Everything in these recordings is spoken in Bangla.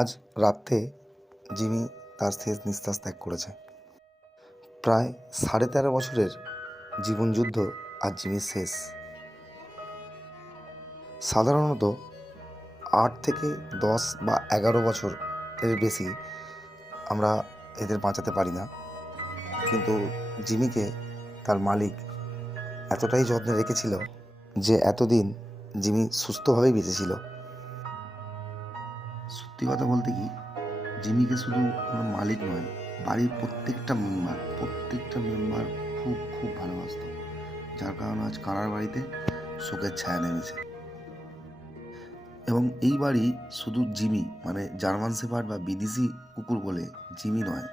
আজ রাত্রে জিমি তার শেষ নিঃশ্বাস ত্যাগ করেছে। প্রায় 13.5 বছরের জীবনযুদ্ধ আজ জিমির শেষ। সাধারণত 8 থেকে 10 বা 11 বছর এর বেশি আমরা এদের বাঁচাতে পারি না, কিন্তু জিমিকে তার মালিক এতটাই যত্নে রেখেছিল যে এতদিন জিমি সুস্থভাবেই বেঁচেছিল। সত্যি কথা বলতে কি, জিমিকে শুধু কোনো মালিক নয়, বাড়ির প্রত্যেকটা মেম্বার খুব খুব ভালোবাসত, যার কারণে আজ কারার বাড়িতে শোকের ছায়া নেমেছে। এবং এই বাড়ি শুধু জিমি মানে জার্মান শেপার্ড বা বিদেশি কুকুর বলে জিমি নয়,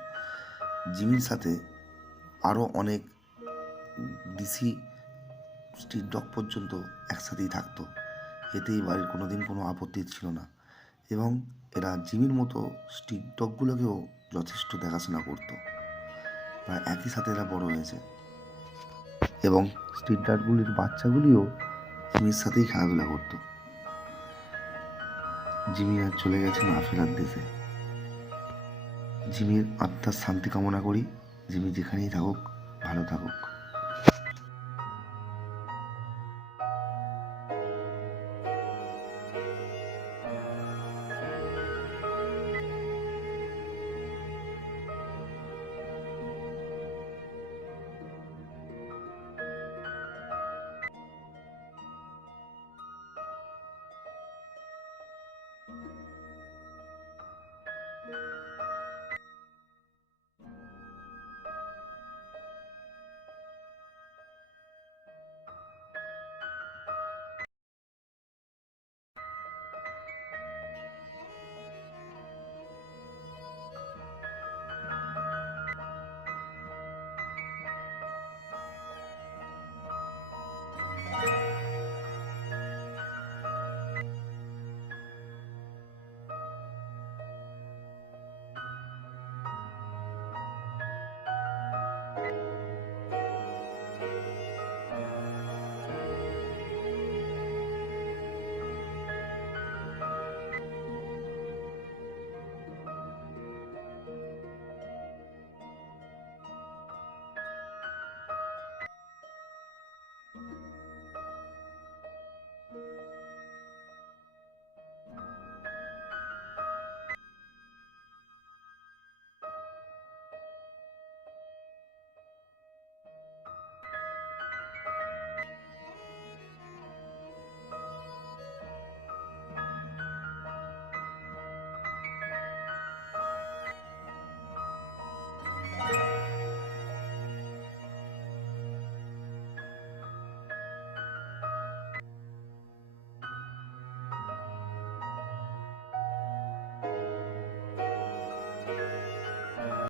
জিমির সাথে আরও অনেক দেশি স্ট্রিট ডগ পর্যন্ত একসাথেই থাকতো। এতে এই বাড়ির কোনোদিন কোনো আপত্তি ছিল না, এবং এরা জিমির মতো স্ট্রিট ডগগুলোকেও যথেষ্ট দেখাশোনা করতো। প্রায় একই সাথে এরা বড় হয়েছে, এবং স্ট্রিট ডগগুলির বাচ্চাগুলিও জিমির সাথেই খেলাধুলা করতো। জিমি আজ চলে গেছে না ফেরার দেশে। জিমির আত্মার শান্তি কামনা করি। জিমি যেখানেই থাকুক ভালো থাকুক।